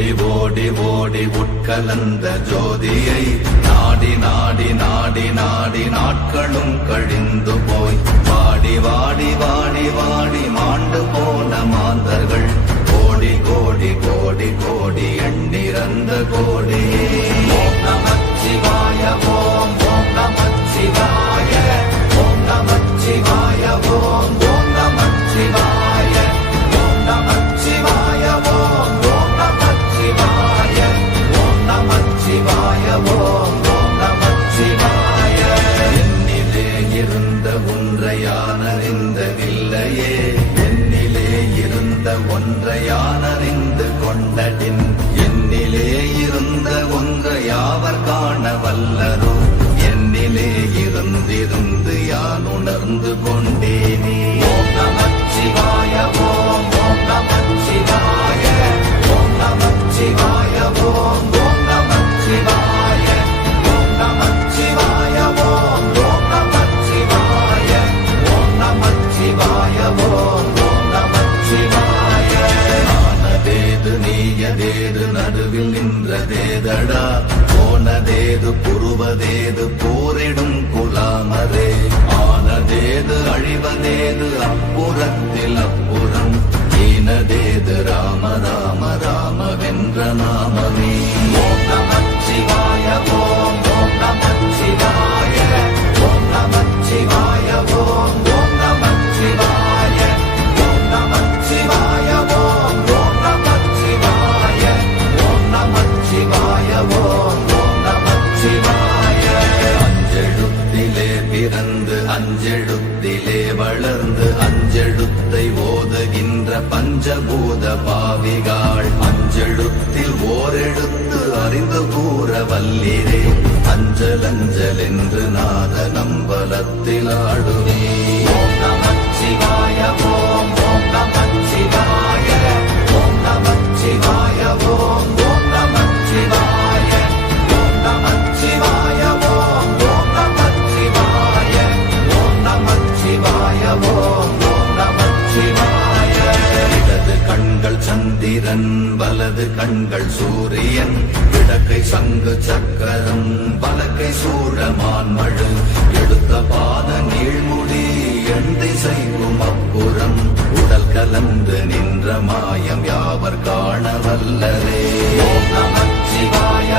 ஓடி ஓடி உட்கலந்த ஜோதியை நாடி நாடி நாடி நாடி நாட்களும் கழிந்து போய் வாடி வாடி வாடி வாடி மாண்டு போன மாந்தர்கள் கோடி கோடி கோடி கோடி எண்ணிறந்த கோடி. ஓம் நமச்சிவாய ஓம் ஓம் நமச்சிவாய ஓம் நமச்சிவாய ஓம் ஓம் நமச்சிவாய ஓம் நமச்சிவாய ஓம் ஓம் நமச்சிவாய ஓம் நமச்சிவாய ஓம் ஓம் நமச்சிவாய. என்னிலே இருந்த ஒன்றையானறிந்தவில்லையே என்னிலே இருந்த ஒன்றையானறிந்து கொண்டடின் என்னிலே இருந்த ஒன்றையாவர் காண வல்லரோ என்னிலே இருந்திருந்து யான் உணர்ந்து கொண்டேனே. ஓம் நமச்சிவாய ஓம் ஓம் நமச்சிவாய ஓம் நமச்சிவாய ஓம் ஓம் நமச்சிவாய ஓம் நமச்சிவாய ஓம் ஓம் நமச்சிவாய ஓம் நமச்சிவாய ஓம் ஓம் நமச்சிவாய. ஆனதேது நீயதேது நடுவில் நின்றதேதடா போனதேது புருவதேது போரிடும் குலாமரே ஆனதேது அழிவதேது அப்புறத்தில் அப்புறம் ஈனதேது ராம ராம ராம வென்ற நாமமே. ஓம் நமச்சிவாய ஓம் ஓம் நமச்சிவாய ஓம் நமச்சிவாய ஓம் ஓம் நமச்சிவாய ஓம் நமச்சிவாய ஓம் ஓம் நமச்சிவாய ஓம் நமச்சிவாய ஓம் ஓம் நமச்சிவாய. அஞ்செழுத்திலே பிறந்து அஞ்செழுத்திலே வளர்ந்து அஞ்செழுத்தை ஓதுகின்ற பஞ்சபூத பாவிகாள் அஞ்செழுத்தில் ஓரெழுத்து அறிந்து கூற வல்லிரே அஞ்சல் அஞ்சல் என்று நாத நம்பலத்தில் ஆடுவே. ஓம் நமச்சிவாய ஓம் ஓம் நமச்சிவாய ஓம் நமச்சிவாய ஓம் ஓம் நமச்சிவாய ஓம் நமச்சிவாய ஓம் ஓம் நமச்சிவாய ஓம் நமச்சிவாய ஓம் ஓம் நமச்சிவாய. இடது கண்கள் சந்திரன் வலது கண்கள் சூரியன் இடக்கை சங்கு சக்கரம் வலக்கை சூழமான் மழு எடுத்த பாத நீழ்முடி எண் திசைக்கும் அப்புறம் உடல் கலந்து நின்ற மாயம் யாவர் காண வல்லரே. ஓம் நமச்சிவாய